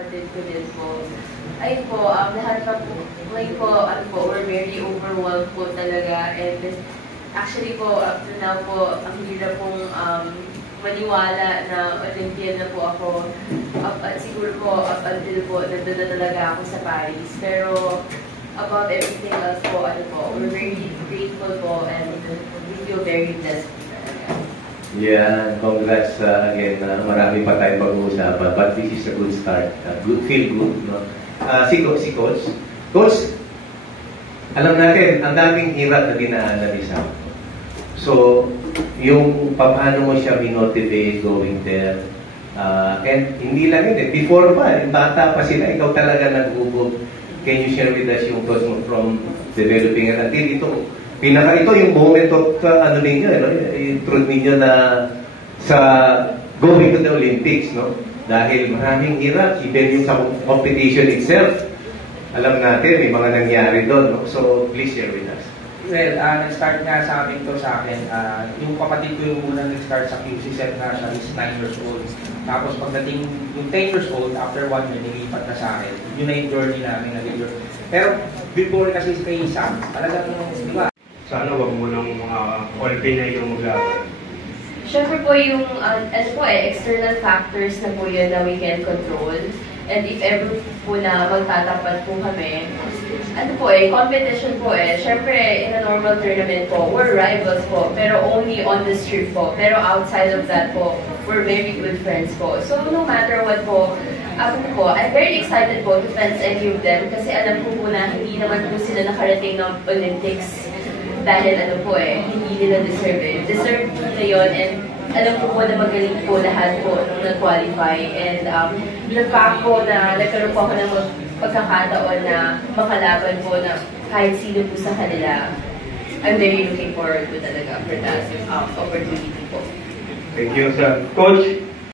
kapatid ko din po. Ayun po, lahat pa po, ngayon po, we're very overwhelmed po talaga. And actually po, up to now po, ang hirap pong maniwala na Olympian na po ako. Siguro po, up until po, nandun na talaga ako sa Paris. Pero about everything else po, we're very grateful po and we feel very blessed. Yeah, congrats again. Marami pa tayong pag-uusapan, but this is a good start. Feel good, no? Si Coach. Coach, alam natin, ang daming hirap na dinaanan ni Sam. So, yung paano mo siya binotivate going there. And hindi lang yun, before pa, bata pa sila, ikaw talaga nag-ubog. Can you share with us yung thoughts mo from developing it until ito? Ito yung moment of ninyo, yung truth ninyo na sa going to the Olympics, no? Dahil maraming hirap, even yung sa competition itself. Alam natin, may mga nangyari doon, no? So, please share with us. Well, nag-start nga sa akin to yung kapatid ko yung unang nag-start sa QC set na siya is 9 years old. Tapos pagdating yung 10 years old, after 1 year, nilipat na sa akin. Yun na yung journey namin na video. Pero before kasi kay Sam, talagang, di ba? Sana wag mo nang all Pinay yung maglaban. Siyempre po yung external factors na po yun na we can control. And if ever po na magtatapat po kami, competition po siyempre in a normal tournament po, we're rivals po, pero only on the strip po. Pero outside of that po, we're very good friends po. So no matter what po, I'm very excited po to fence any of them kasi alam ko po na hindi naman po sila nakarating ng Olympics dahil hindi nila deserve. Deserve nila yun and alam ko po na magaling po lahat po nung nag-qualify. And the fact po na nagkaroon po ako ng pagkakataon na makalaban po na kahit sino po sa kanila, I'm very looking forward to talaga for that opportunity po. Thank you, sir. Coach,